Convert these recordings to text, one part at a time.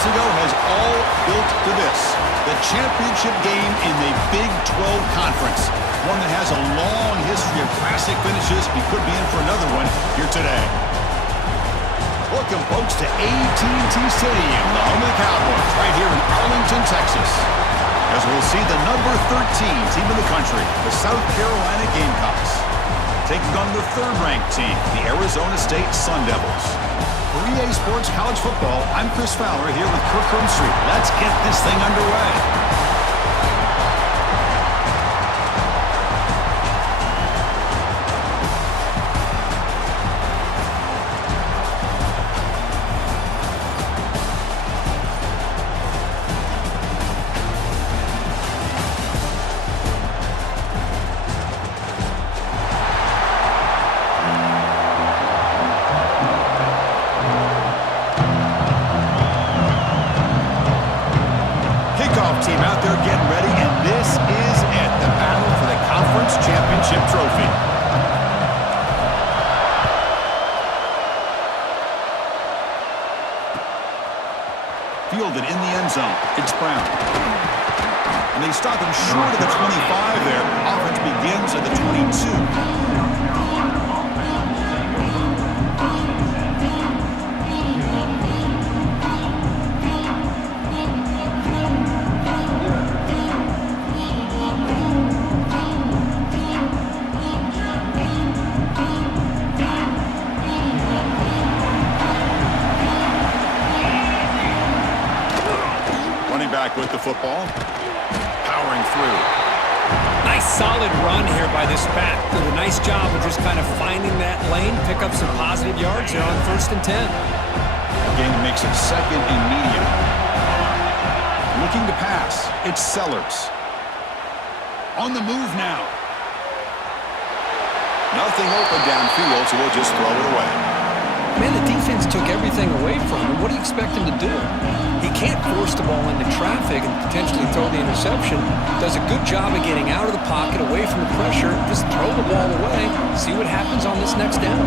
months ago has all built to this. The championship game in the Big 12 Conference. One that has a long history of classic finishes. We could be in for another one here today. Welcome, folks, to AT&T Stadium, the home of the Cowboys, right here in Arlington, Texas. As we'll see the number 13 team in the country, the South Carolina Gamecocks, taking on the third-ranked team, the Arizona State Sun Devils. For EA Sports College Football, I'm Chris Fowler here with Kirk Herbstreit. Let's get this thing underway. Team out there getting ready, and this is it, the battle for the conference championship trophy. Fielded in the end zone. It's Brown. And they stop him short of the 25 there. Offense begins at the 22. Back with the football, powering through. Nice solid run here by this back. Did a nice job of just kind of finding that lane, pick up some positive yards there on 1st and 10. Again, makes it 2nd and medium. Looking to pass, it's Sellers. On the move now. Nothing open downfield, so we'll just throw it away. Man, the defense took everything away from him. What do you expect him to do? He can't force the ball into traffic and potentially throw the interception. Does a good job of getting out of the pocket, away from the pressure. Just throw the ball away. See what happens on this next down.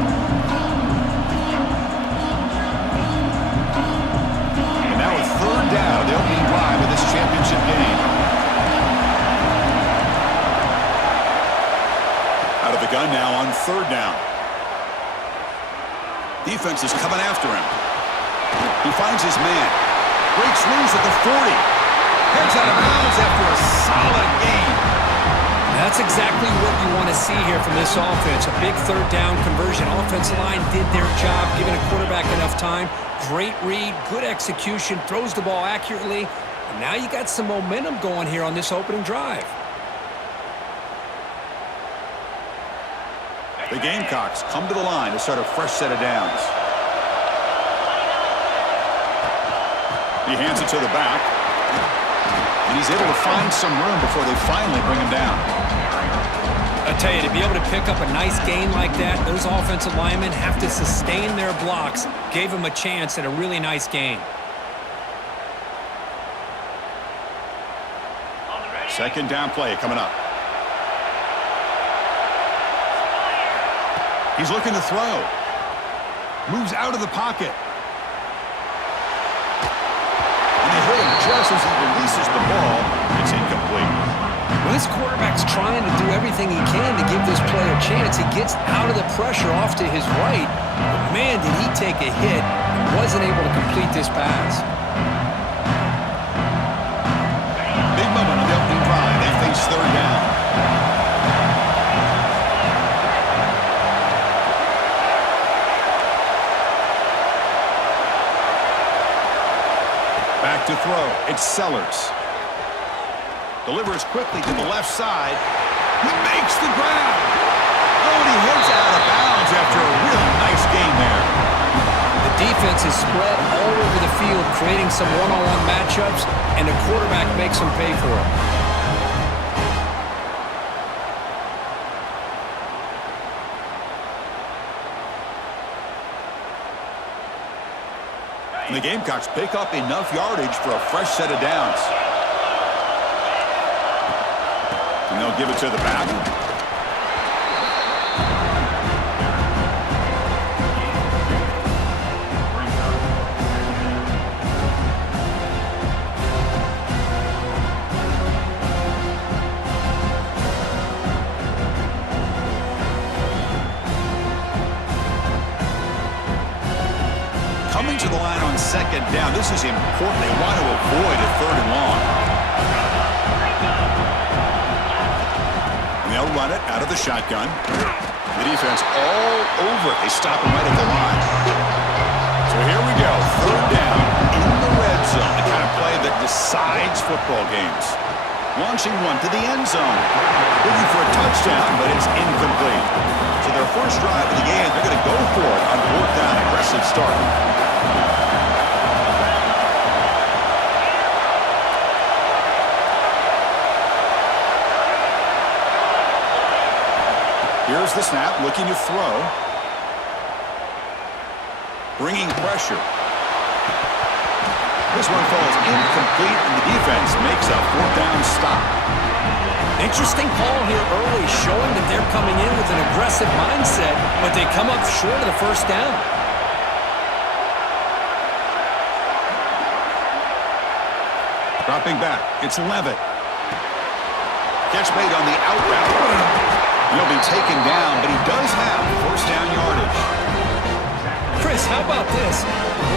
And now a 3rd down, the opening drive of this championship game. Out of the gun now on 3rd down. Defense is coming after him. He finds his man. Breaks loose at the 40. Heads out of bounds after a solid game. That's exactly what you want to see here from this offense. A big 3rd down conversion. Offensive line did their job, giving a quarterback enough time. Great read, good execution, throws the ball accurately. And now you got some momentum going here on this opening drive. The Gamecocks come to the line to start a fresh set of downs. He hands it to the back. And he's able to find some room before they finally bring him down. I tell you, to be able to pick up a nice gain like that, those offensive linemen have to sustain their blocks. Gave him a chance at a really nice gain. 2nd down play coming up. He's looking to throw. Moves out of the pocket. And they hit him just as he releases the ball. It's incomplete. Well, this quarterback's trying to do everything he can to give this play a chance. He gets out of the pressure off to his right. But man, did he take a hit. He wasn't able to complete this pass. Big moment on the opening drive. They face 3rd down. Back to throw. It's Sellers. Delivers quickly to the left side. He makes the grab. Oh, and he heads out of bounds after a really nice game there. The defense is spread all over the field, creating some one-on-one matchups, and the quarterback makes them pay for it. And the Gamecocks pick up enough yardage for a fresh set of downs. And they'll give it to the back. to the line on second down. This is important. They want to avoid a third and long. And they'll run it out of the shotgun. The defense all over it. They stop him right at the line. So here we go. Third down in the red zone. The kind of play that decides football games. Launching one to the end zone. Looking for a touchdown, but it's incomplete. So their first drive of the game, they're going to go for it on fourth down. Aggressive start. Here's the snap, looking to throw. Bringing pressure. This one falls incomplete, and the defense makes a fourth down stop. Interesting call here early, showing that they're coming in with an aggressive mindset, but they come up short of the first down. Dropping back, it's Levitt. Catch made on the outbound. He'll be taken down, but he does have first down yardage. Chris, how about this?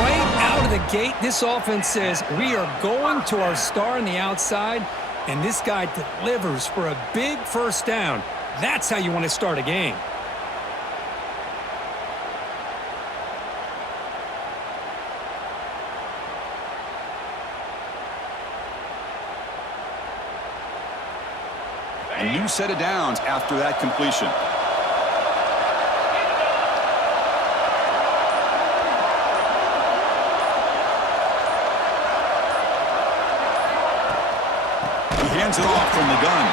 Right out of the gate, this offense says, we are going to our star on the outside, and this guy delivers for a big first down. That's how you want to start a game. A new set of downs after that completion. He hands it off from the gun.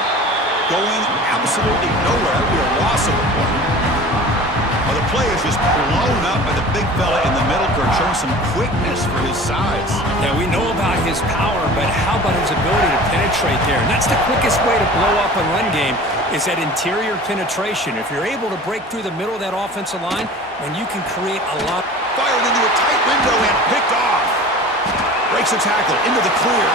Going absolutely nowhere. We are loss of a point. Well, the play is just blown up by the big fella in the middle court, showing some quickness for his size. Yeah, we know about his power, but how about his ability to penetrate there? And that's the quickest way to blow up a run game, is that interior penetration. If you're able to break through the middle of that offensive line, then you can create a lot. Fired into a tight window and picked off. Breaks a tackle into the clear.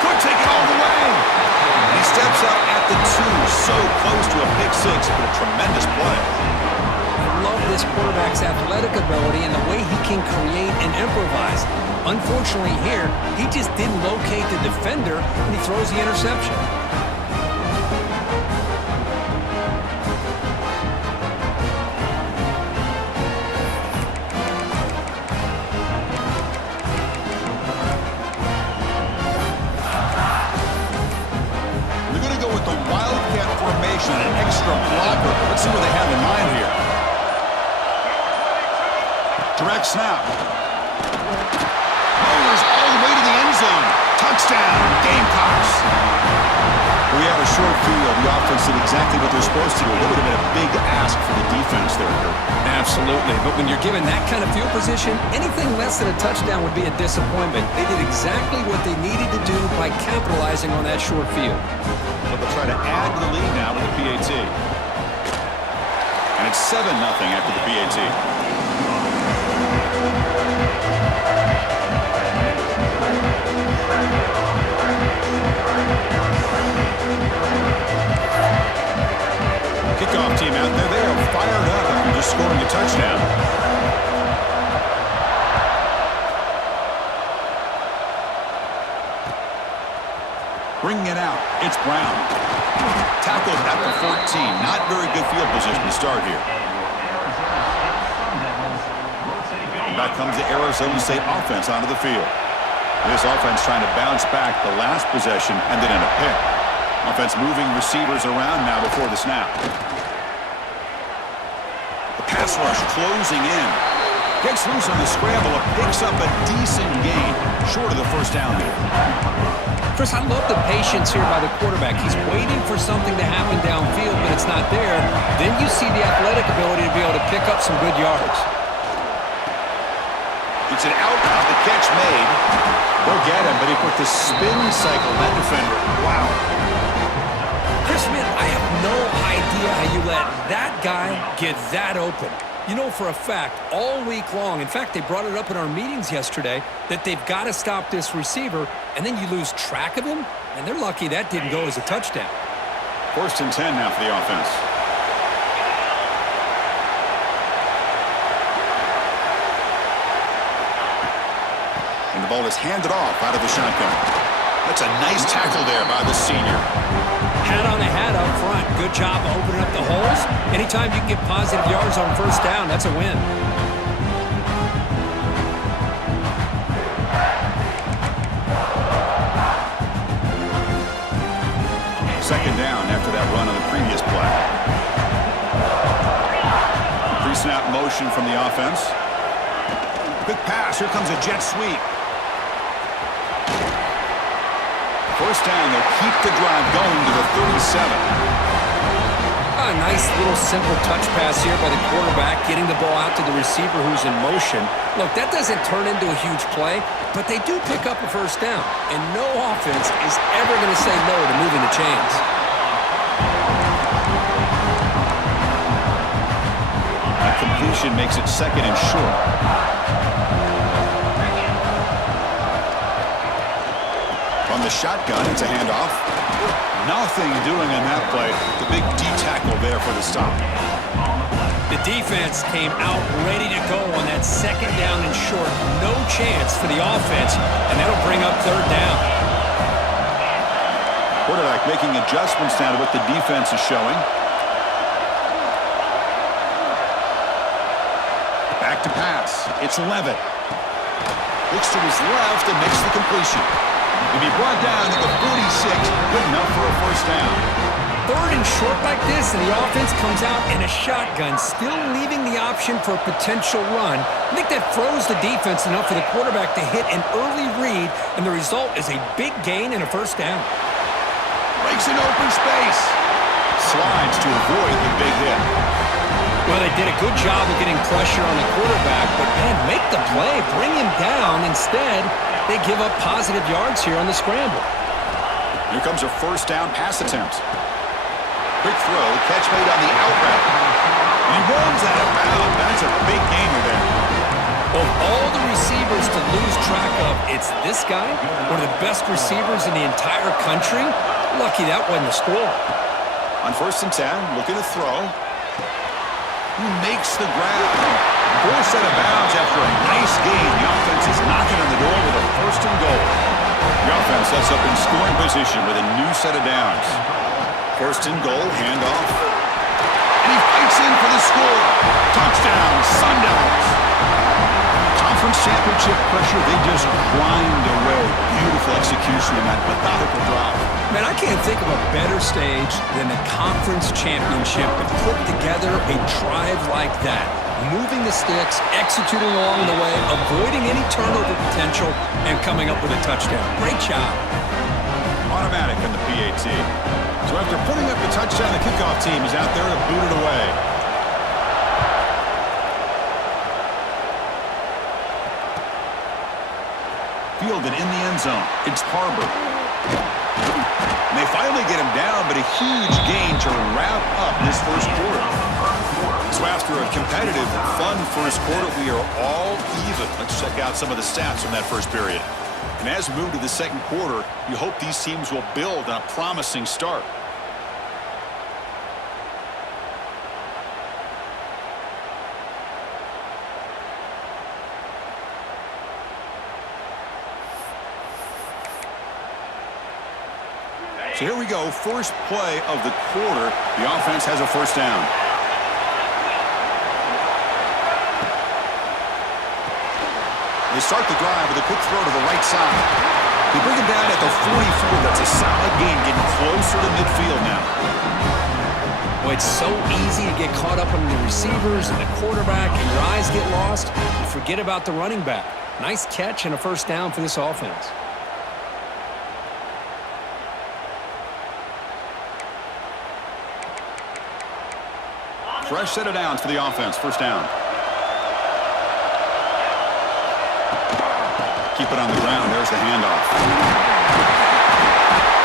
Could take it all the way. And he steps out at the 2, so close to a pick six, but a tremendous play. I love this quarterback's athletic ability and the way he can create and improvise. Unfortunately here, he just didn't locate the defender when he throws the interception. They're going to go with the wildcat formation, an extra blocker. Let's see what they have in mind here. Direct snap. Bowlers all the way to the end zone. Touchdown, Gamecocks. We have a short field. The offense did exactly what they're supposed to do. That would have been a big ask for the defense there, Kurt. Absolutely, but when you're given that kind of field position, anything less than a touchdown would be a disappointment. They did exactly what they needed to do by capitalizing on that short field. So they'll try to add to the lead now with the PAT. And it's 7-0 after the PAT. Kickoff team out there. They are fired up after just scoring a touchdown. Bringing it out. It's Brown. Tackled at the 14. Not very good field position to start here. Back comes the Arizona State offense onto the field. This offense trying to bounce back the last possession and then in a pick. Offense moving receivers around now before the snap. The pass rush closing in. Gets loose on the scramble and picks up a decent gain. Short of the first down here. Chris, I love the patience here by the quarterback. He's waiting for something to happen downfield, but it's not there. Then you see the athletic ability to be able to pick up some good yards. It's an out route, the catch made. They'll get him, but he put the spin cycle on that defender. Wow. Chris, man, I have no idea how you let that guy get that open. You know for a fact, all week long, in fact, they brought it up in our meetings yesterday, that they've got to stop this receiver, and then you lose track of him, and they're lucky that didn't go as a touchdown. 1st and 10 now for the offense. The ball is handed off out of the shotgun. That's a nice tackle there by the senior. Hat on a hat up front. Good job opening up the holes. Anytime you can get positive yards on first down, that's a win. Second down after that run on the previous play. Pre-snap motion from the offense. Quick pass. Here comes a jet sweep. First down. They'll keep the drive going to the 37. A nice little simple touch pass here by the quarterback, getting the ball out to the receiver who's in motion. Look, that doesn't turn into a huge play, but they do pick up a first down. And no offense is ever going to say no to moving the chains. That completion makes it second and short. From the shotgun, it's a handoff. Nothing doing on that play. The big D tackle there for the stop. The defense came out ready to go on that second down and short. No chance for the offense, and that'll bring up third down. Quarterback making adjustments now to what the defense is showing. Back to pass. It's Levitt. Looks to his left and makes the completion. He'll be brought down at the 46. Good enough for a first down. Third and short like this, and the offense comes out in a shotgun, still leaving the option for a potential run. I think that froze the defense enough for the quarterback to hit an early read, and the result is a big gain and a first down. Breaks an open space. Slides to avoid the big hit. Well, they did a good job of getting pressure on the quarterback, but, man, make the play, bring him down. Instead, they give up positive yards here on the scramble. Here comes a first down pass attempt. Quick throw, catch made on the out route. And he runs out of bounds. That's a big gainer there. Of all the receivers to lose track of, it's this guy, one of the best receivers in the entire country. Lucky that wasn't a score. On first and 10, looking to throw. Who makes the grab? Forced out of bounds after a nice gain. The offense is knocking on the door with a first and goal. The offense sets up in scoring position with a new set of downs. First and goal, handoff. And he fights in for the score. Touchdown, Sundowns. Conference championship pressure, they just grind away. Beautiful execution in that methodical drive. Man, I can't think of a better stage than the conference championship to put together a drive like that. Moving the sticks, executing along the way, avoiding any turnover potential, and coming up with a touchdown. Great job. Automatic on the PAT. So after putting up the touchdown, the kickoff team is out there to boot it away. Fielded in the end zone. It's Harbor. And they finally get him down, but a huge gain to wrap up this first quarter. So after a competitive, fun first quarter, we are all even. Let's check out some of the stats from that first period. And as we move to the second quarter, you hope these teams will build on a promising start. So here we go, first play of the quarter. The offense has a first down. They start the drive with a quick throw to the right side. They bring him down at the 44. That's a solid gain, getting closer to midfield now. Well, it's so easy to get caught up on the receivers and the quarterback, and your eyes get lost. You forget about the running back. Nice catch and a first down for this offense. Fresh set of downs for the offense. First down. Keep it on the ground. There's the handoff.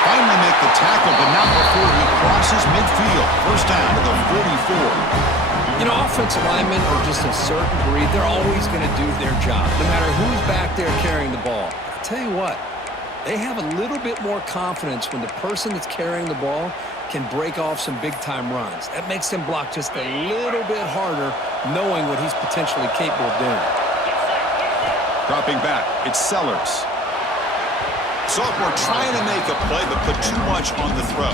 Finally make the tackle, but not before he crosses midfield. First down to the 44. You know, offensive linemen are just a certain breed. They're always going to do their job, no matter who's back there carrying the ball. I'll tell you what, they have a little bit more confidence when the person that's carrying the ball can break off some big-time runs. That makes them block just a little bit harder, knowing what he's potentially capable of doing. Dropping back, it's Sellers. Sophomore trying to make a play, but put too much on the throw.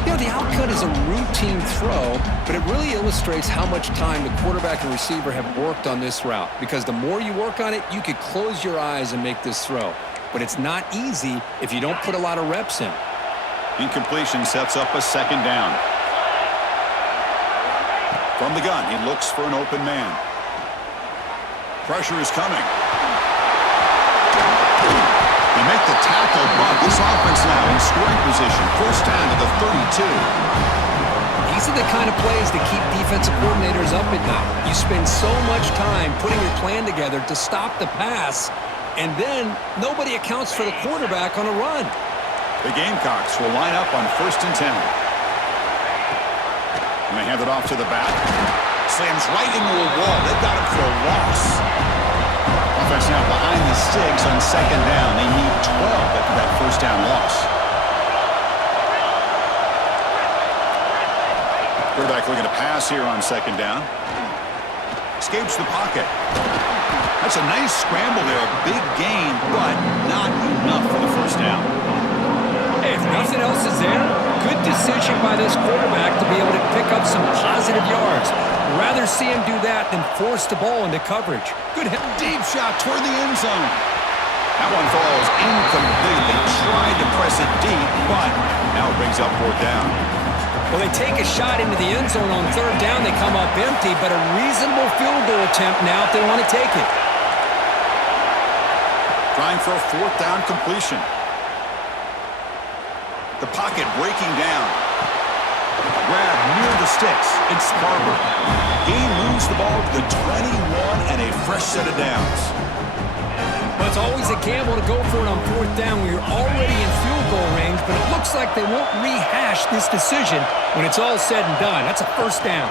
You know, the outcut is a routine throw, but it really illustrates how much time the quarterback and receiver have worked on this route. Because the more you work on it, you could close your eyes and make this throw. But it's not easy if you don't put a lot of reps in. Incompletion sets up a second down. From the gun, he looks for an open man. Pressure is coming. They make the tackle, but this offense now in scoring position. First down to the 32. These are the kind of plays that keep defensive coordinators up at night. You spend so much time putting your plan together to stop the pass, and then nobody accounts for the quarterback on a run. The Gamecocks will line up on 1st and 10. And they hand it off to the back. Slams right into a wall. They've got him for a loss. Offense now behind the sticks on 2nd down. They need 12 after that first down loss. Quarterback looking to pass here on 2nd down. Escapes the pocket. That's a nice scramble there. A big gain, but not enough for the first down. Hey, if nothing else is there, good decision by this quarterback to be able to pick up some positive yards. Rather see him do that than force the ball into coverage. Good hit. Deep shot toward the end zone. That one falls incomplete. They tried to press it deep, but now it brings up 4th down. Well, they take a shot into the end zone on 3rd down. They come up empty, but a reasonable field goal attempt now if they want to take it. Trying for a 4th down completion. The pocket breaking down. Grab near the sticks. It's Barber. Gain moves the ball to the 21 and a fresh set of downs. Well, it's always a gamble to go for it on 4th down when you're already in field goal range, but it looks like they won't rehash this decision when it's all said and done. That's a 1st down.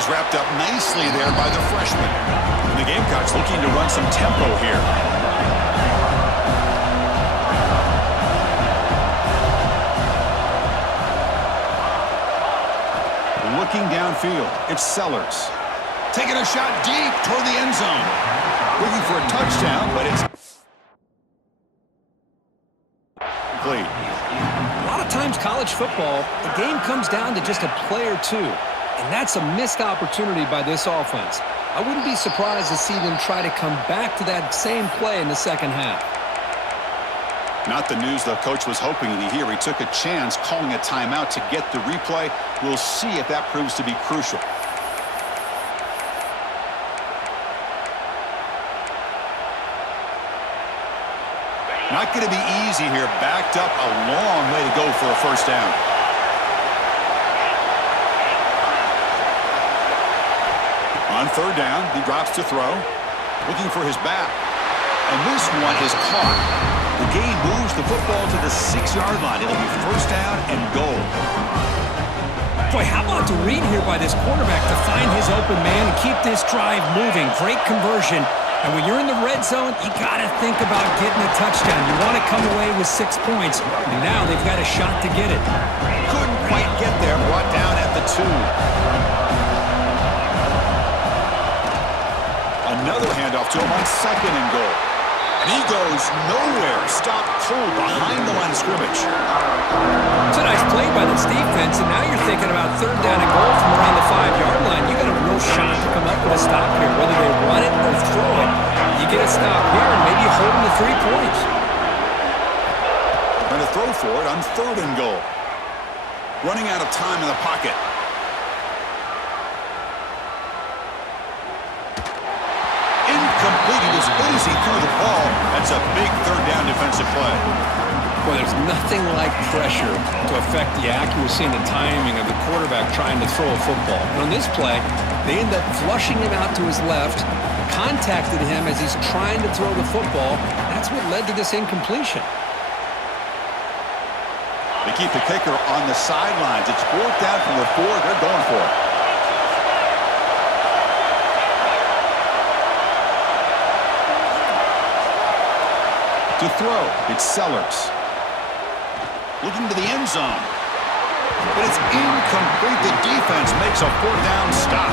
He's wrapped up nicely there by the freshman. And the Gamecocks looking to run some tempo here. Looking downfield, it's Sellers. Taking a shot deep toward the end zone. Looking for a touchdown, but it's complete. A lot of times college football, the game comes down to just a play or two, and that's a missed opportunity by this offense. I wouldn't be surprised to see them try to come back to that same play in the 2nd half. Not the news the coach was hoping to hear. He took a chance calling a timeout to get the replay. We'll see if that proves to be crucial. Not going to be easy here. Backed up a long way to go for a 1st down. On 3rd down, he drops to throw. Looking for his back. And this one is caught. The gain moves the football to the 6-yard line. It'll be 1st down and goal. Boy, how about the read here by this quarterback to find his open man and keep this drive moving. Great conversion. And when you're in the red zone, you got to think about getting a touchdown. You want to come away with 6 points. And now they've got a shot to get it. Couldn't quite get there. Brought down at the 2. Another handoff to him on 2nd and goal. And he goes nowhere. Stopped cold behind the line of scrimmage. It's a nice play by this defense, and now you're thinking about 3rd down and goal from around the 5-yard line. You got a real shot to come up with a stop here. Whether they run it or throw it, you get a stop here and maybe hold them to 3 points. Going to throw for it on 3rd and goal. Running out of time in the pocket. Incomplete. He was good as he threw the ball. That's a big 3rd down defensive play. Well, there's nothing like pressure to affect the accuracy and the timing of the quarterback trying to throw a football. And on this play, they end up flushing him out to his left, contacted him as he's trying to throw the football. That's what led to this incompletion. They keep the kicker on the sidelines. It's 4th down from the 4. They're going for it. To throw, it's Sellers. Looking to the end zone. But it's incomplete. The defense makes a 4th down stop.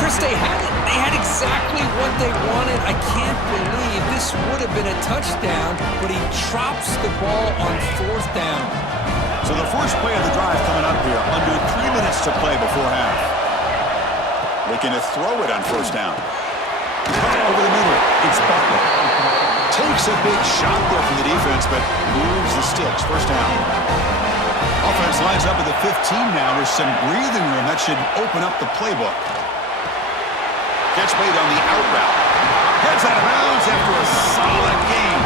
Chris, they had exactly what they wanted. I can't believe this would have been a touchdown, but he drops the ball on 4th down. So the first play of the drive coming up here. Under 3 minutes to play before half. Looking to throw it on 1st down. Over the middle, it's Butler. Takes a big shot there from the defense, but moves the sticks. 1st down. Offense lines up at the 15 now. There's some breathing room. That should open up the playbook. Catch made on the out route. Heads out of bounds after a solid game.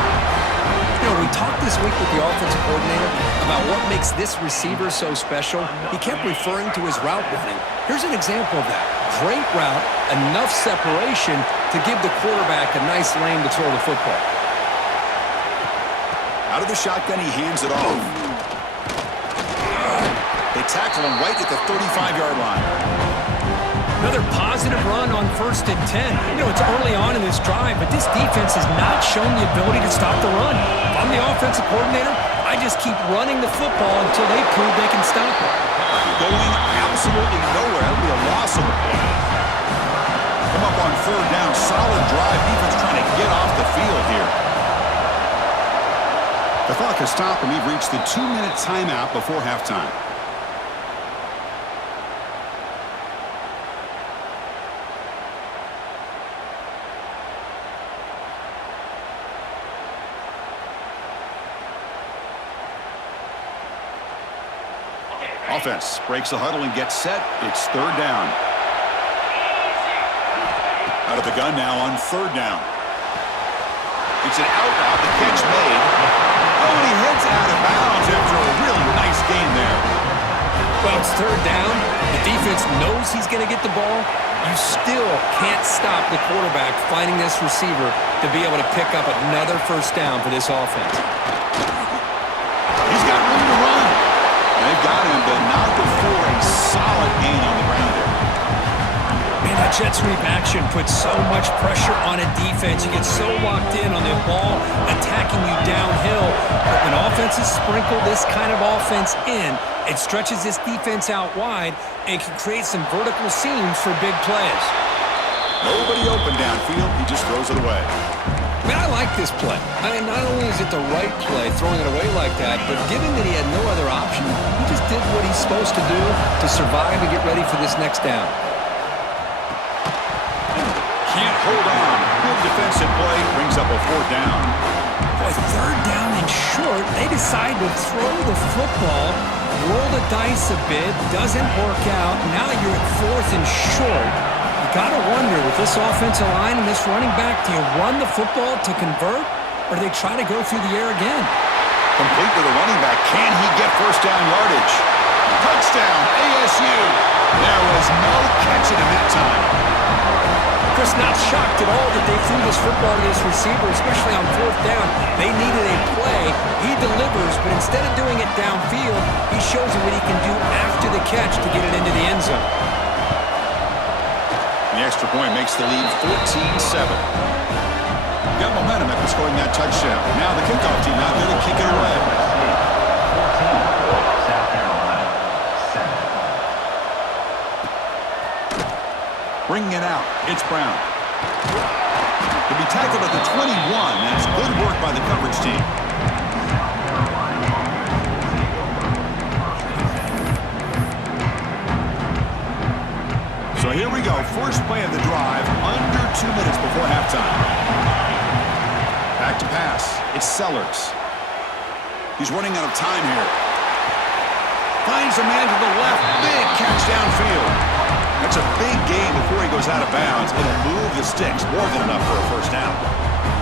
You know, we talked this week with the offensive coordinator about what makes this receiver so special. He kept referring to his route running. Here's an example of that. Great route, enough separation to give the quarterback a nice lane to throw the football. Out of the shotgun, he hands it off. They tackle him right at the 35-yard line. Another positive run on 1st and 10. You know, it's early on in this drive, but this defense has not shown the ability to stop the run. If I'm the offensive coordinator, I just keep running the football until they prove they can stop it. Going absolutely nowhere. That would be a loss of the play. Come up on 3rd down. Solid drive. Defense trying to get off the field here. The clock has stopped, and we've reached the 2-minute timeout before halftime. Offense breaks the huddle and gets set. It's 3rd down. Out of the gun now on 3rd down. It's an out route. The catch made. Oh, and he heads out of bounds after a really nice game there. Well, it's 3rd down. The defense knows he's going to get the ball. You still can't stop the quarterback finding this receiver to be able to pick up another 1st down for this offense. He's got room to run. They've got him, but not before a solid gain on the ground there. Man, that jet sweep action puts so much pressure on a defense. You get so locked in on the ball attacking you downhill. But when offenses sprinkle this kind of offense in, it stretches this defense out wide and can create some vertical seams for big plays. Nobody open downfield. He just throws it away. Man, I like this play. I mean, not only is it the right play, throwing it away like that, but given that he had no other option, he just did what he's supposed to do to survive and get ready for this next down. Can't hold on. Good defensive play. Brings up a 4th down. Boy, 3rd down and short. They decide to throw the football, roll the dice a bit, doesn't work out. Now you're at 4th and short. Gotta wonder, with this offensive line and this running back, do you run the football to convert, or do they try to go through the air again? Complete with a running back. Can he get 1st down yardage? Touchdown, ASU. There was no catching him that time. Chris, not shocked at all that they threw this football to this receiver, especially on 4th down. They needed a play. He delivers, but instead of doing it downfield, he shows you what he can do after the catch to get it into the end zone. The extra point makes the lead 14-7. Got momentum after scoring that touchdown. Now the kickoff team out there to kick it away. Bringing it out, it's Brown. He'll be tackled at the 21. That's good work by the coverage team. So here we go. First play of the drive, under 2 minutes before halftime. Back to pass. It's Sellers. He's running out of time here. Finds a man to the left. Big catch downfield. That's a big gain before he goes out of bounds. It'll move the sticks. More than enough for a 1st down.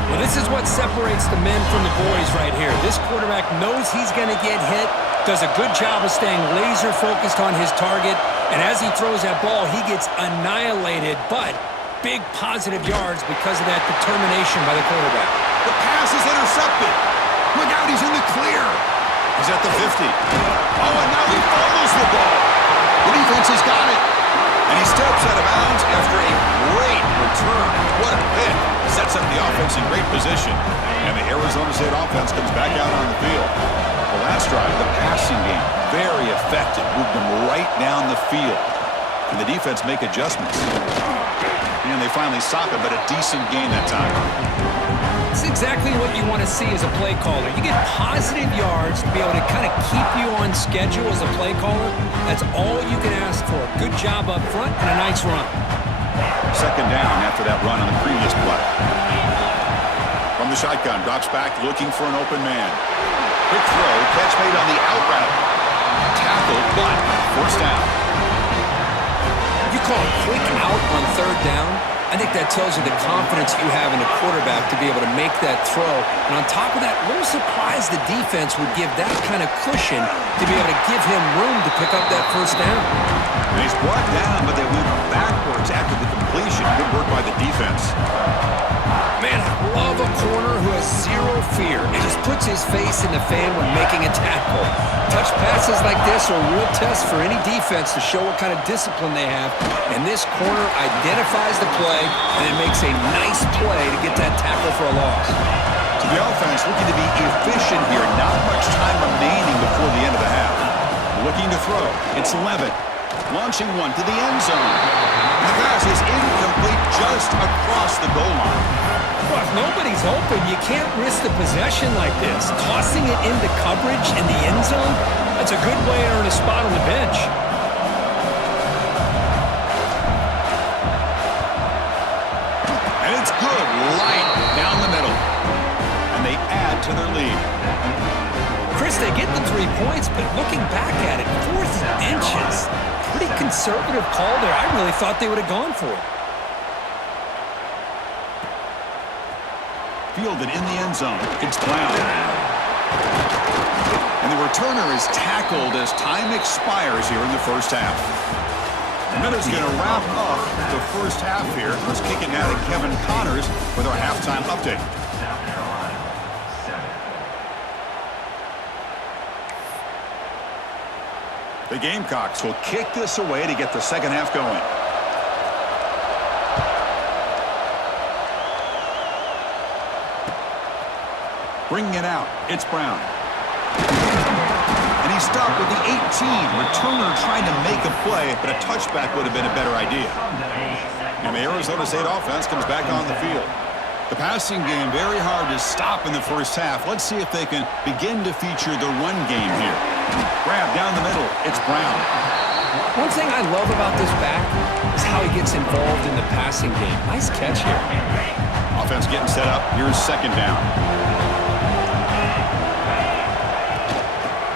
Well, this is what separates the men from the boys right here. This quarterback knows he's going to get hit, does a good job of staying laser focused on his target, and as he throws that ball, he gets annihilated, but big positive yards because of that determination by the quarterback. The pass is intercepted. Look out, he's in the clear. He's at the 50. Oh, and now he fumbles the ball. The defense has got it. And he steps out of bounds after a great return. What a pick. Sets up the offense in great position. And the Arizona State offense comes back out on the field. The last drive, the passing game, very effective. Moved them right down the field. Can the defense make adjustments? And they finally stop it, but a decent gain that time. It's exactly what you want to see as a play caller. You get positive yards to be able to kind of keep you on schedule as a play caller. That's all you can ask for. Good job up front and a nice run. Second down after that run on the previous play. From the shotgun, drops back looking for an open man. Quick throw, catch made on the out route. Tackle, but first down. You call a quick out on third down, I think that tells you the confidence you have in the quarterback to be able to make that throw. And on top of that, a little surprised the defense would give that kind of cushion to be able to give him room to pick up that first down. And he's brought down, but they went backwards after the completion. Good work by the defense. Man, I love a corner who has zero fear and just puts his face in the fan when making a tackle. Touch passes like this are a real test for any defense to show what kind of discipline they have. And this corner identifies the play and then makes a nice play to get that tackle for a loss. So the offense looking to be efficient here. Not much time remaining before the end of the half. Looking to throw. It's Levitt. Launching one to the end zone. And the pass is incomplete just across the goal line. Well, if nobody's open, you can't risk the possession like this. Tossing it into coverage in the end zone, that's a good way to earn a spot on the bench. And it's good, right down the middle. And they add to their lead. Chris, they get the 3 points, but looking back at it, 4th and inches. Pretty conservative call there. I really thought they would have gone for it. Fielded in the end zone. It's Brown. And the returner is tackled as time expires here in the first half. And that is going to wrap up the first half here. Let's kick it now to Kevin Connors with our halftime update. The Gamecocks will kick this away to get the second half going. Bringing it out, it's Brown. And he's stopped with the 18. Returner trying to make a play, but a touchback would have been a better idea. And the Arizona State offense comes back on the field. The passing game very hard to stop in the first half. Let's see if they can begin to feature the run game here. Grab down the middle, it's Brown. One thing I love about this back is how he gets involved in the passing game. Nice catch here. Offense getting set up. Here's second down.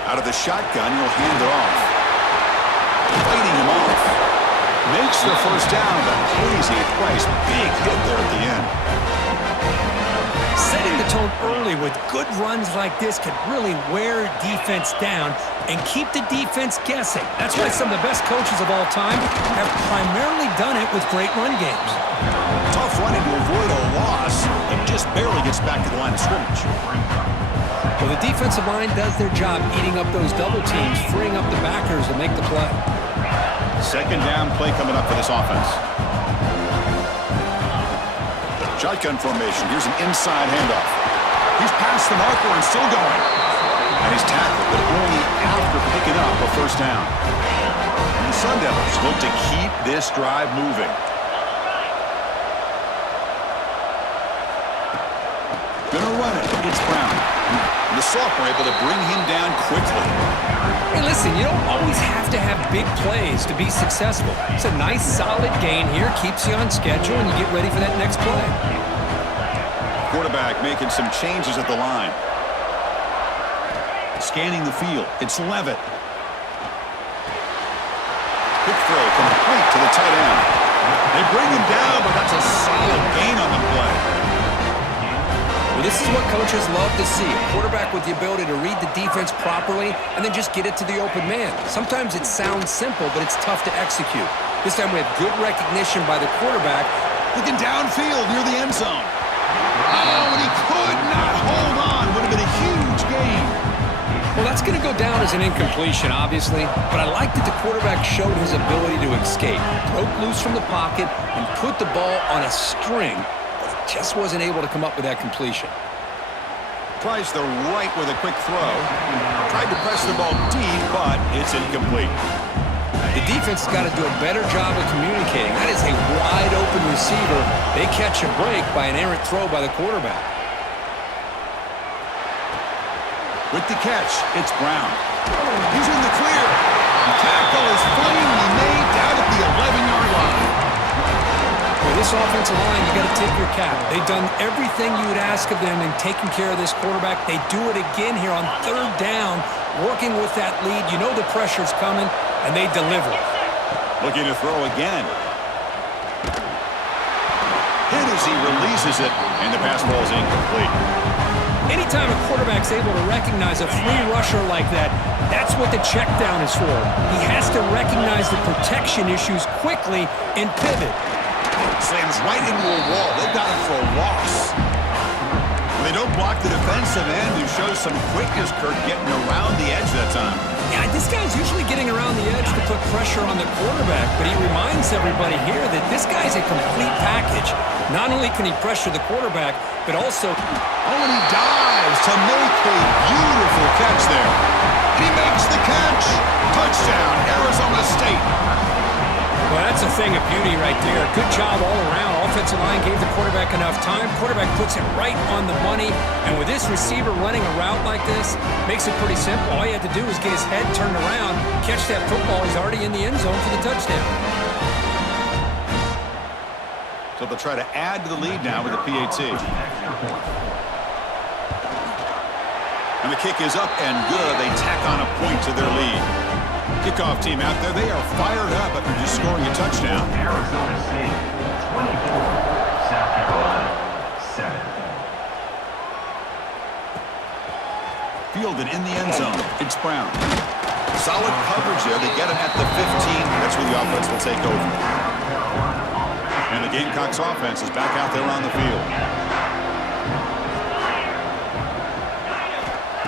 Out of the shotgun, he'll hand it off. Fighting him off. Makes the first down, but crazy price. Big hit there at the end. Setting the tone early with good runs like this can really wear defense down and keep the defense guessing. That's why some of the best coaches of all time have primarily done it with great run games. Tough running to avoid a loss. It just barely gets back to the line of scrimmage. Well, the defensive line does their job eating up those double teams, freeing up the backers to make the play. Second down play coming up for this offense. Shotgun formation. Here's an inside handoff. He's past the marker and still going. And he's tackled, but only after picking up a first down. And the Sun Devils look to keep this drive moving. Gonna run it. It's Brown. And the sophomore able to bring him down quickly. Hey, listen, you don't always have to have big plays to be successful. It's a nice, solid gain here. Keeps you on schedule, and you get ready for that next play. Quarterback making some changes at the line. Scanning the field. It's Levitt. Quick throw complete to the tight end. They bring him down, but that's a solid gain on the play. Well, this is what coaches love to see. A quarterback with the ability to read the defense properly and then just get it to the open man. Sometimes it sounds simple, but it's tough to execute. This time we have good recognition by the quarterback. Looking downfield near the end zone. Oh, and he could not hold on. Would have been a huge gain. Well, that's going to go down as an incompletion, obviously, but I like that the quarterback showed his ability to escape, broke loose from the pocket, and put the ball on a string, but he just wasn't able to come up with that completion. Tries the right with a quick throw. Tried to press the ball deep, but it's incomplete. The defense has got to do a better job of communicating. That is a wide-open receiver. They catch a break by an errant throw by the quarterback. With the catch, it's Brown. He's in the clear. The tackle is finally made down at the 11-yard line. With this offensive line, you got to tip your cap. They've done everything you would ask of them in taking care of this quarterback. They do it again here on third down, working with that lead. You know the pressure's coming, and they deliver. Looking to throw again. Hit as he releases it, and the pass ball is incomplete. Anytime a quarterback's able to recognize a free rusher like that, that's what the check down is for. He has to recognize the protection issues quickly and pivot. Slams right into a wall. They've got him for a loss. They don't block the defensive end, who shows some quickness, Kirk, getting around the edge that time. Yeah, this guy's usually getting around the edge to put pressure on the quarterback, but he reminds everybody here that this guy's a complete package. Not only can he pressure the quarterback, but also... Oh, and he dives to make a beautiful catch there. And he makes the catch. Touchdown, Arizona State. Well, that's a thing of beauty right there. Good job all around. Offensive line gave the quarterback enough time. Quarterback puts it right on the money. And with this receiver running a route like this, makes it pretty simple. All you had to do was get his head turned around, catch that football. He's already in the end zone for the touchdown. So they'll try to add to the lead now with the PAT. And the kick is up and good. They tack on a point to their lead. Kickoff team out there. They are fired up after just scoring a touchdown. Arizona State, 24, South Carolina, 7. Fielded in the end zone. It's Brown. Solid coverage there. They get him at the 15. That's where the offense will take over. And the Gamecocks offense is back out there on the field.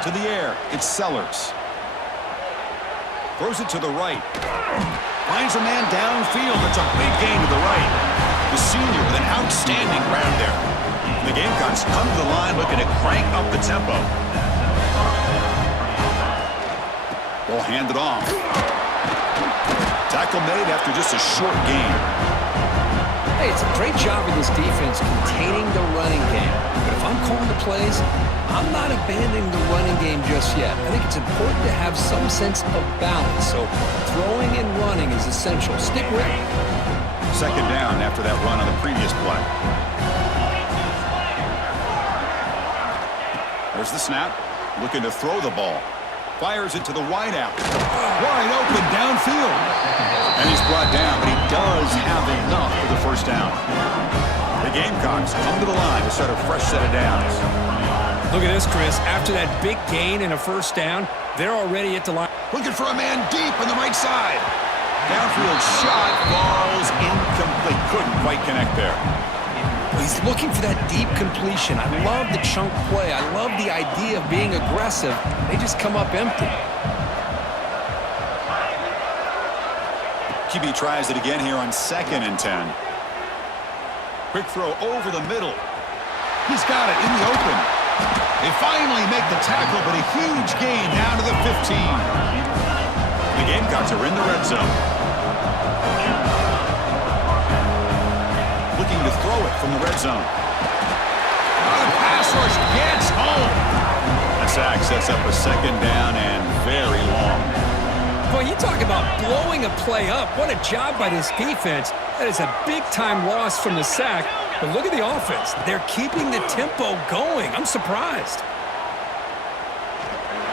To the air, it's Sellers. Throws it to the right. Finds a man downfield. It's a big gain to the right. The senior with an outstanding grab there. The Gamecocks come to the line looking to crank up the tempo. Ball handed off. Tackle made after just a short gain. Hey, it's a great job of this defense containing the running game. But if I'm calling the plays, I'm not abandoning the running game just yet. I think it's important to have some sense of balance. So throwing and running is essential. Stick with it. Second down after that run on the previous play. There's the snap. Looking to throw the ball. Fires it to the wideout. Wide open downfield. And he's brought down, but he does have enough for the first down. The Gamecocks come to the line to start a fresh set of downs. Look at this, Chris. After that big gain and a first down, they're already at the line. Looking for a man deep on the right side. Downfield shot falls incomplete. Couldn't quite connect there. He's looking for that deep completion. I love the chunk play. I love the idea of being aggressive. They just come up empty. QB tries it again here on 2nd and 10. Quick throw over the middle. He's got it in the open. They finally make the tackle, but a huge gain down to the 15. The Gamecocks are in the red zone. Looking to throw it from the red zone. The pass rush gets home. A sack sets up a second down and very long. Boy, you talk about blowing a play up. What a job by this defense. That is a big-time loss from the sack. But look at the offense. They're keeping the tempo going. I'm surprised.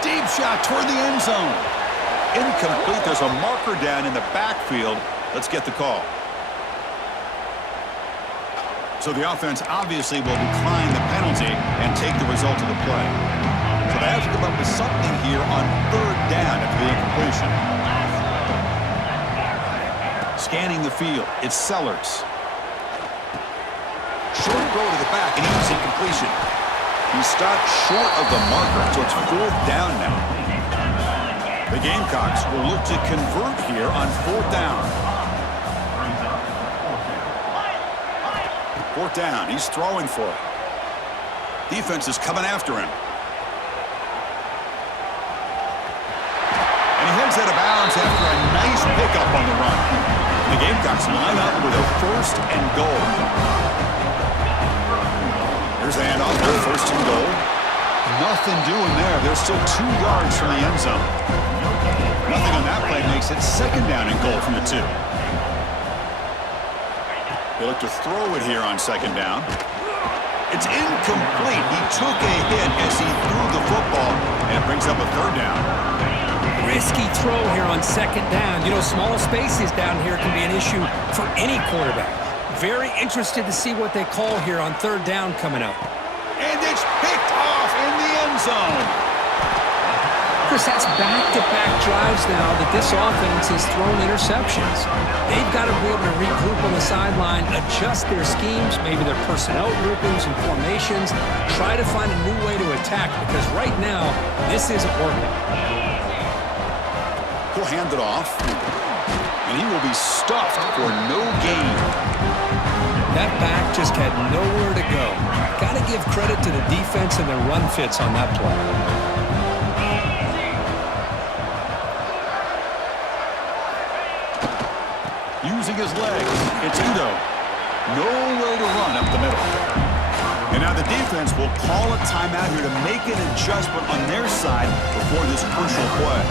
Deep shot toward the end zone. Incomplete. There's a marker down in the backfield. Let's get the call. So the offense obviously will decline the penalty and take the result of the play. So they have to come up with something here on third down after the incompletion. Scanning the field. It's Sellers. Short throw to the back, and easy completion. He stopped short of the marker, so it's fourth down now. The Gamecocks will look to convert here on fourth down. Fourth down, he's throwing for it. Defense is coming after him. And he heads out of bounds after a nice pickup on the run. The Gamecocks line up with a 1st and goal. Here's the handoff for 1st and goal. Nothing doing there. They're still 2 yards from the end zone. Nothing on that play makes it 2nd down and goal from the 2. They look to throw it here on 2nd down. It's incomplete. He took a hit as he threw the football, and it brings up a 3rd down. Risky throw here on 2nd down. You know, small spaces down here can be an issue for any quarterback. Very interested to see what they call here on 3rd down coming up. And it's picked off in the end zone. Chris, that's back-to-back drives now that this offense has thrown interceptions. They've got to be able to regroup on the sideline, adjust their schemes, maybe their personnel groupings and formations, try to find a new way to attack, because right now, this isn't working. He'll hand it off, and he will be stuffed for no gain. That back just had nowhere to go. Got to give credit to the defense and their run fits on that play. Using his legs, it's Udo. No way to run up the middle. And now the defense will call a timeout here to make an adjustment on their side before this crucial play.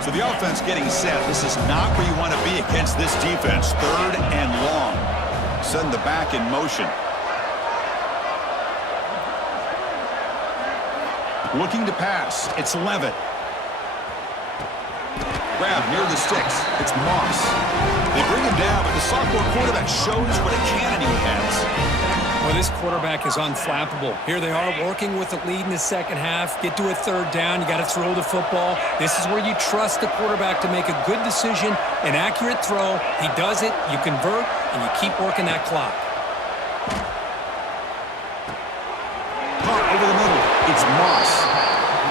So the offense getting set. This is not where you want to be against this defense. 3rd and long. Send the back in motion. Looking to pass. It's Levitt. Grab near the sticks. It's Moss. They bring him down, but the sophomore quarterback shows what a cannon he has. Well, this quarterback is unflappable. Here they are working with the lead in the 2nd half. Get to a 3rd down. You got to throw the football. This is where you trust the quarterback to make a good decision, an accurate throw. He does it, you convert, and you keep working that clock. Punt over the middle. It's Moss.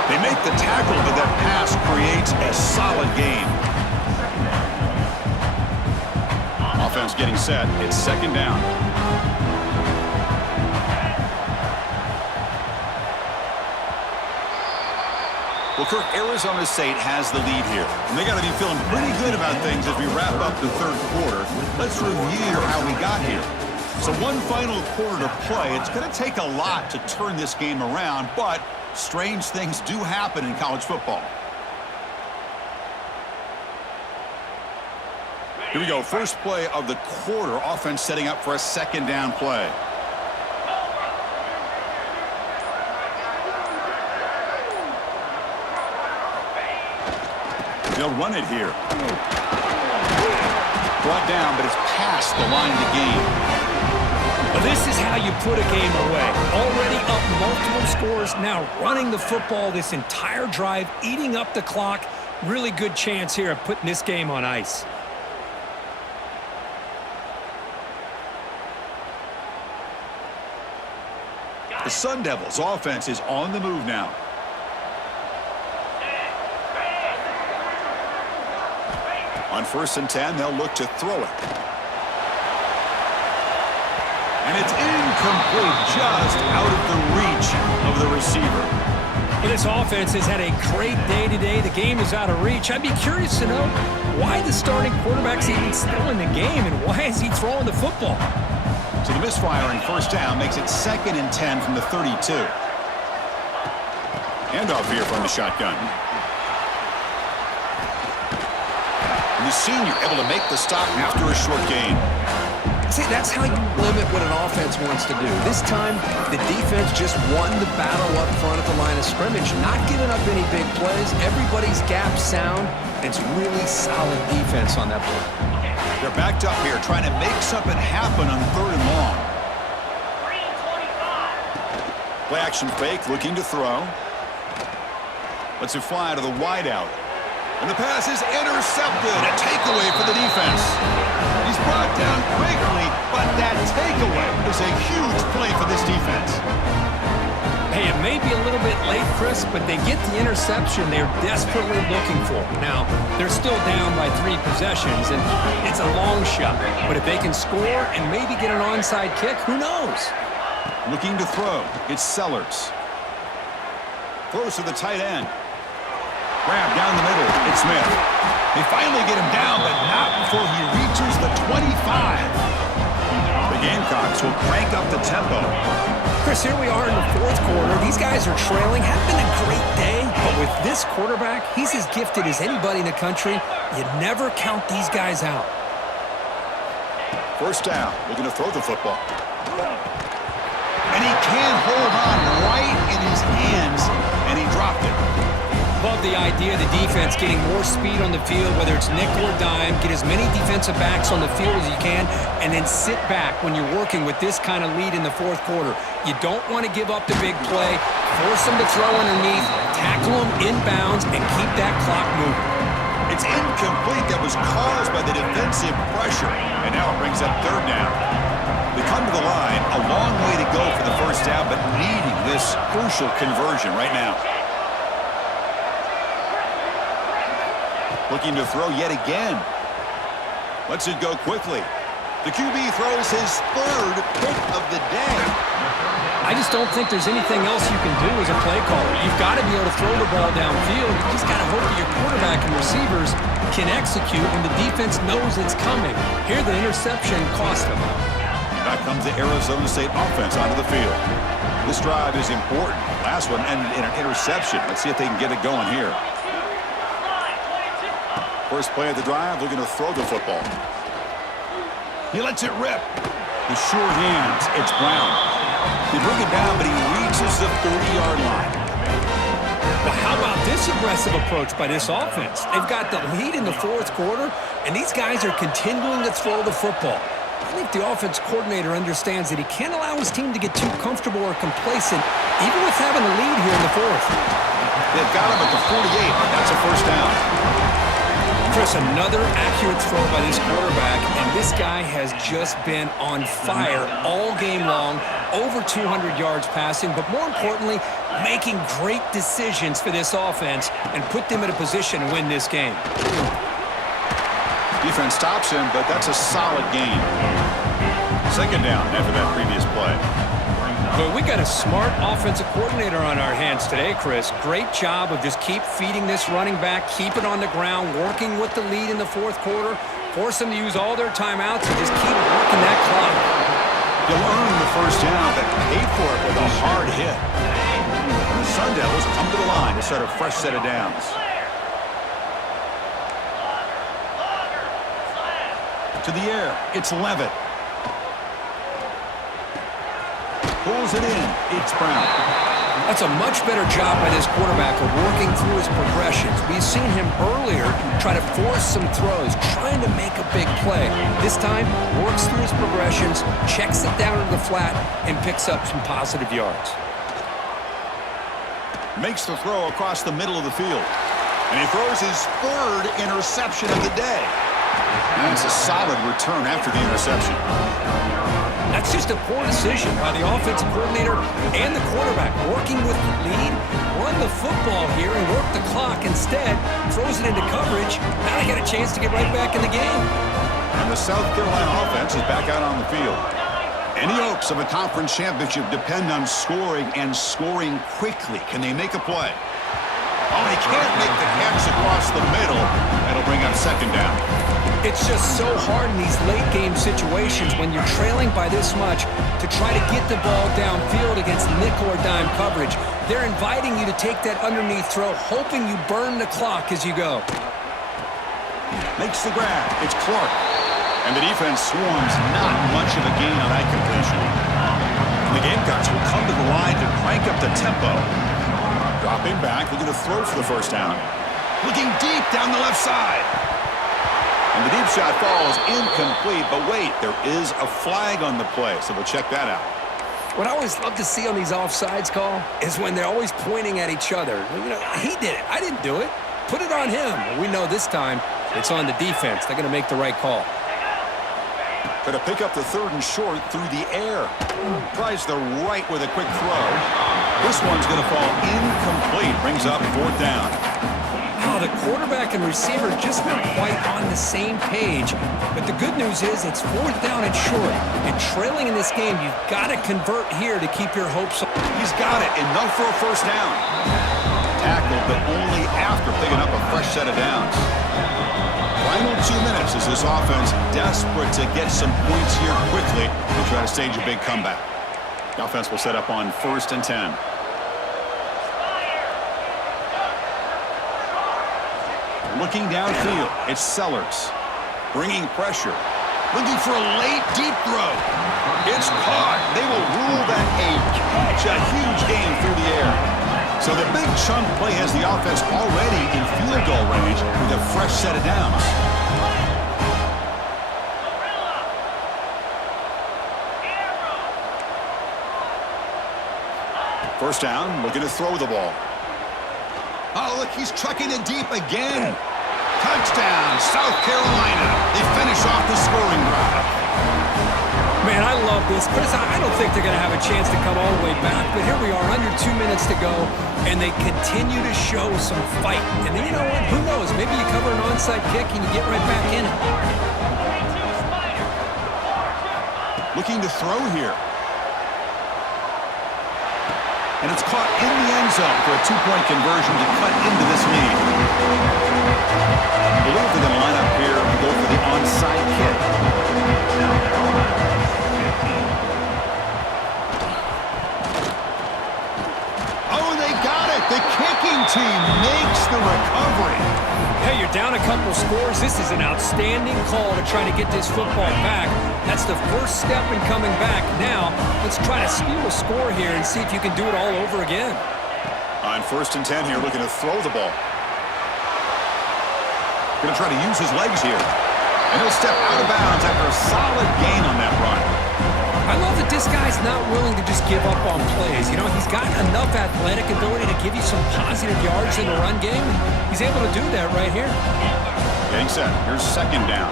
They make the tackle, but that pass creates a solid gain. Offense getting set. It's 2nd down. Well, Kirk, Arizona State has the lead here. And they got to be feeling pretty good about things as we wrap up the 3rd quarter. Let's review how we got here. So one final quarter to play. It's going to take a lot to turn this game around, but strange things do happen in college football. Here we go. First play of the quarter. Offense setting up for a 2nd down play. They'll run it here. Brought down, but it's past the line of the game. Well, this is how you put a game away. Already up multiple scores, now running the football this entire drive, eating up the clock. Really good chance here of putting this game on ice. The Sun Devils' offense is on the move now. On 1st and 10, they'll look to throw it. And it's incomplete, just out of the reach of the receiver. Well, this offense has had a great day today. The game is out of reach. I'd be curious to know why the starting quarterback's even still in the game and why is he throwing the football? So the misfire in 1st down makes it 2nd and 10 from the 32. Handoff here from the shotgun. And the senior able to make the stop after a short gain. See, that's how you limit what an offense wants to do. This time, the defense just won the battle up front at the line of scrimmage, not giving up any big plays. Everybody's gap sound. It's really solid defense on that play. They're backed up here, trying to make something happen on 3rd and long. Play action fake, looking to throw. Lets it fly to the wideout. And the pass is intercepted. A takeaway for the defense. He's brought down quickly, but that takeaway is a huge play for this defense. Hey, it may be a little bit late, Chris, but they get the interception they're desperately looking for. Now, they're still down by 3 possessions, and it's a long shot. But if they can score and maybe get an onside kick, who knows? Looking to throw. It's Sellers. Throws to the tight end. Grab down the middle. It's Smith. They finally get him down, but not before he reaches the 25. The Gamecocks will crank up the tempo. Chris, here we are in the fourth quarter. These guys are trailing. Hasn't been a great day, but with this quarterback, he's as gifted as anybody in the country. You never count these guys out. First down. Looking to throw the football. And he can't hold on right in his hands, and he dropped it. Love the idea of the defense getting more speed on the field, whether it's nickel or dime. Get as many defensive backs on the field as you can, and then sit back when you're working with this kind of lead in the fourth quarter. You don't want to give up the big play. Force them to throw underneath, tackle them inbounds, and keep that clock moving. It's incomplete. That was caused by the defensive pressure, and now it brings up third down. They come to the line, a long way to go for the first down, but needing this crucial conversion right now. Looking to throw yet again. Lets it go quickly. The QB throws his third pick of the day. I just don't think there's anything else you can do as a play caller. You've got to be able to throw the ball downfield. You just got to hope that your quarterback and receivers can execute when the defense knows it's coming. Here, the interception cost them. Back comes the Arizona State offense onto the field. This drive is important. Last one ended in an interception. Let's see if they can get it going here. First play of the drive, looking to throw the football. He lets it rip. The sure hands, it's Brown. They bring it down, but he reaches the 30-yard line. Well, how about this aggressive approach by this offense? They've got the lead in the fourth quarter, and these guys are continuing to throw the football. I think the offense coordinator understands that he can't allow his team to get too comfortable or complacent, even with having a lead here in the fourth. They've got him at the 48, but that's a first down. Chris, another accurate throw by this quarterback, and this guy has just been on fire all game long, over 200 yards passing, but more importantly, making great decisions for this offense and put them in a position to win this game. Defense stops him, but that's a solid gain. Second down after that previous play. But we got a smart offensive coordinator on our hands today, Chris. Great job of just keep feeding this running back, keep it on the ground, working with the lead in the fourth quarter, force them to use all their timeouts, and just keep working that clock. They'll earn the first down, but pay for it with a hard hit. The Sun Devils come to the line to start a fresh set of downs. To the air, it's Levitt. Pulls it in. It's Brown. That's a much better job by this quarterback of working through his progressions. We've seen him earlier try to force some throws, trying to make a big play. This time, works through his progressions, checks it down to the flat, and picks up some positive yards. Makes the throw across the middle of the field. And he throws his third interception of the day. And it's a solid return after the interception. That's just a poor decision by the offensive coordinator and the quarterback. Working with the lead, run the football here and work the clock. Instead, throws it into coverage. Now they got a chance to get right back in the game. And the South Carolina offense is back out on the field. Any hopes of a conference championship depend on scoring and scoring quickly. Can they make a play? Oh, he can't make the catch across the middle. That'll bring up second down. It's just so hard in these late-game situations when you're trailing by this much to try to get the ball downfield against nickel or dime coverage. They're inviting you to take that underneath throw, hoping you burn the clock as you go. Makes the grab. It's Clark. And the defense swarms not much of a gain on that completion. And the Gamecocks will come to the line to crank up the tempo. Dropping back, looking to throw for the first down. Looking deep down the left side. And the deep shot falls incomplete, but wait, there is a flag on the play, so we'll check that out. What I always love to see on these offsides call is when they're always pointing at each other. You know, he did it. I didn't do it. Put it on him. Well, we know this time it's on the defense. They're going to make the right call. Going to pick up the third and short through the air. Tries the right with a quick throw. This one's going to fall incomplete. Brings up fourth down. Oh, the quarterback and receiver just not quite on the same page. But the good news is it's fourth down and short. And trailing in this game, you've got to convert here to keep your hopes up. He's got it. Enough for a first down. tackle, but only after picking up a fresh set of downs. Final 2 minutes as this offense desperate to get some points here quickly to try to stage a big comeback. The offense will set up on 1st and 10. Looking downfield, it's Sellers. Bringing pressure. Looking for a late, deep throw. It's caught. They will rule that a catch, a huge gain through the air. So the big chunk play has the offense already in field goal range with a fresh set of downs. First down, looking to throw the ball. Oh, look, he's trucking it deep again. Touchdown, South Carolina. They finish off the scoring drive. Man, I love this. Chris, I don't think they're going to have a chance to come all the way back, but here we are, under 2 minutes to go, and they continue to show some fight. And then, you know what? Who knows? Maybe you cover an onside kick and you get right back in it. Looking to throw here. And it's caught in the end zone for a 2-point conversion to cut into this lead. I believe they're going to line up here and go for the onside kick. South Carolina, 15. Oh, they got it. The kicking team makes the recovery. Hey, you're down a couple scores. This is an outstanding call to try to get this football back. That's the first step in coming back. Now, let's try to steal a score here and see if you can do it all over again. On 1st and 10 here, looking to throw the ball. Going to try to use his legs here. And he'll step out of bounds after a solid gain on that run. I love that this guy's not willing to just give up on plays. You know, he's got enough athletic ability to give you some positive yards in the run game. He's able to do that right here. Getting set. Here's 2nd down.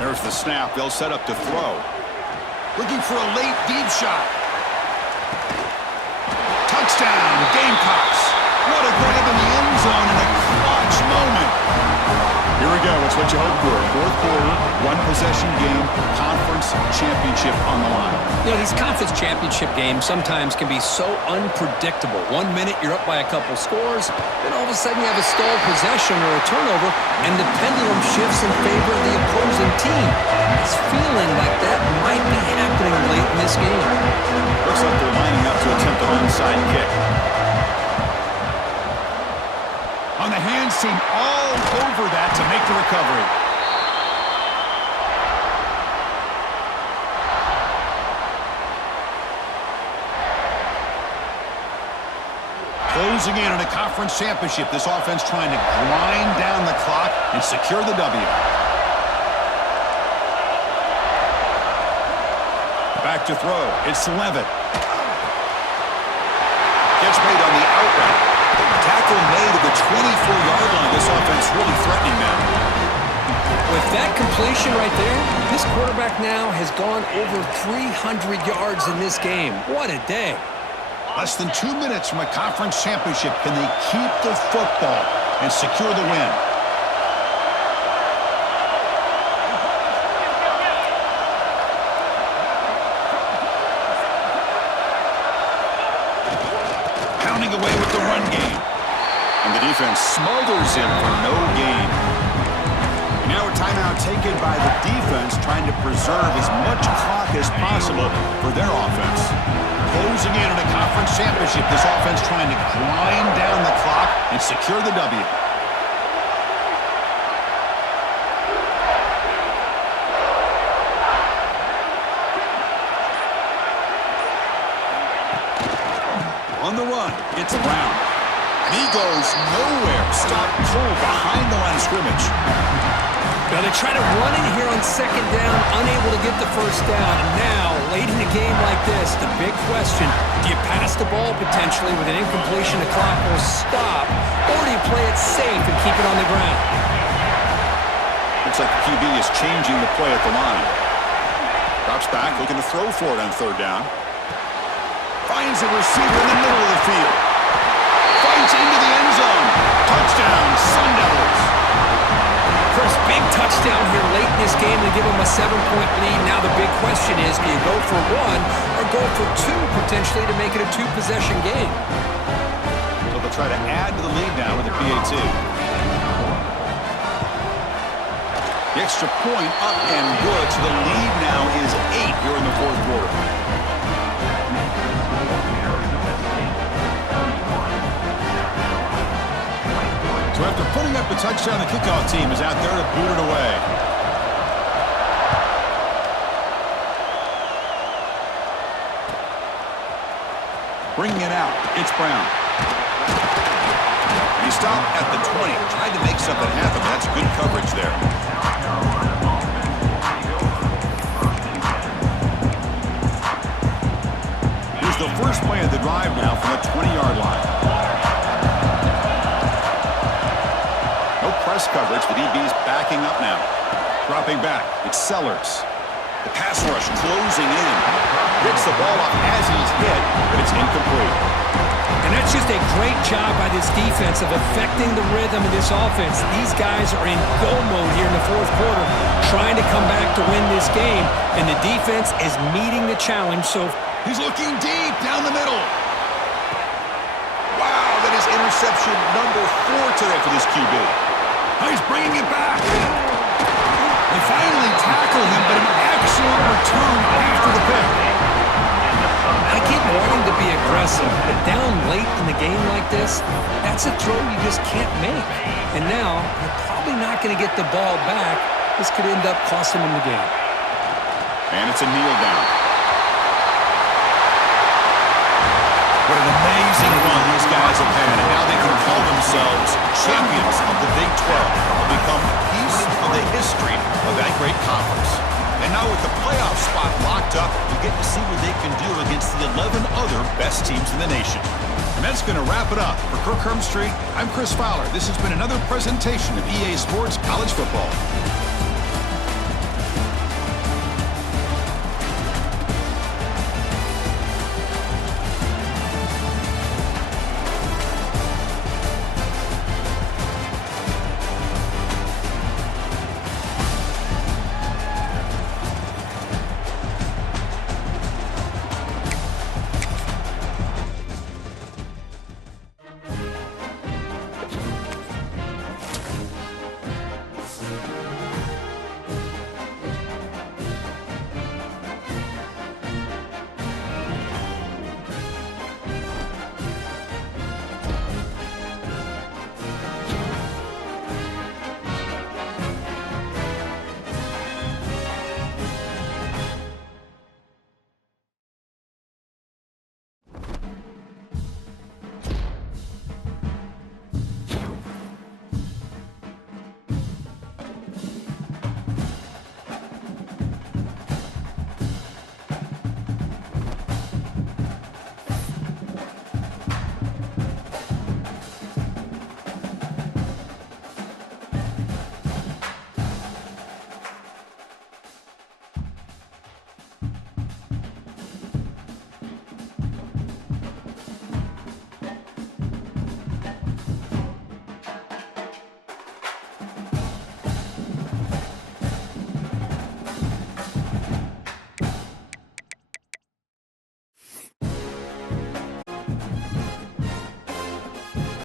There's the snap. They'll set up to throw. Looking for a late deep shot. Touchdown, Gamecocks. What a grab in the end zone in a clutch moment. Here we go. It's what you hope for. 4th quarter, 1-possession game, conference championship on the line. You know, these conference championship games sometimes can be so unpredictable. 1 minute you're up by a couple scores, then all of a sudden you have a stalled possession or a turnover, and the pendulum shifts in favor of the opposing team. It's feeling like that might be happening late in this game. Looks like they're lining up to attempt an onside kick. On the hands team all over that to make the recovery. Closing in on a conference championship, this offense trying to grind down the clock and secure the W. Back to throw. It's Levitt. Gets made on the outright. Tackle made at the 24-yard line. This offense really threatening them. With that completion right there, this quarterback now has gone over 300 yards in this game. What a day. Less than 2 minutes from a conference championship. Can they keep the football and secure the win? Pounding away with the run game. And the defense smothers him for no gain. And now a timeout taken by the defense, trying to preserve as much clock as possible for their offense. Closing in on a conference championship, this offense trying to grind down the clock and secure the W. On the run, it's Brown. And he goes nowhere. Stop cold behind the line of scrimmage. Now they try to run in here on 2nd down, unable to get the 1st down. And now, late in a game like this, the big question, do you pass the ball potentially with an incompletion? The clock will stop, or do you play it safe and keep it on the ground? Looks like the QB is changing the play at the line. Drops back, looking to throw for it on 3rd down. Finds a receiver in the middle of the field. Fights into the end zone. Touchdown, Sun Devils. Chris, big touchdown here late in this game to give them a 7-point lead. Now the big question is, do you go for 1 or go for 2 potentially to make it a 2-possession game? try to add to the lead now with the PAT. The extra point up and good, so the lead now is 8 here in the fourth quarter. So after putting up the touchdown, the kickoff team is out there to boot it away. Bringing it out, it's Brown. He stopped at the 20, tried to make something happen. That's good coverage there. Here's the first play of the drive now from the 20-yard line. No press coverage. The DB's backing up now. Dropping back, it's Sellers. The pass rush closing in. Picks the ball up as he's hit, but it's incomplete. And that's just a great job by this defense of affecting the rhythm of this offense. These guys are in go mode here in the fourth quarter, trying to come back to win this game, and the defense is meeting the challenge. So he's looking deep down the middle. Wow, that is interception number 4 today for this QB. Oh, he's bringing it back. They finally tackle him, but an excellent return after the pick. I keep wanting to be aggressive, but down late in the game like this, that's a throw you just can't make. And now, you're probably not going to get the ball back. This could end up costing him the game. And it's a kneel down. What an amazing run these guys have had, and now they can call themselves champions of the Big 12. They'll become a piece of the history of that great conference. And now with the playoff spot locked up, we get to see what they can do against the 11 other best teams in the nation. And that's going to wrap it up. For Kirk Street, I'm Chris Fowler. This has been another presentation of EA Sports College Football.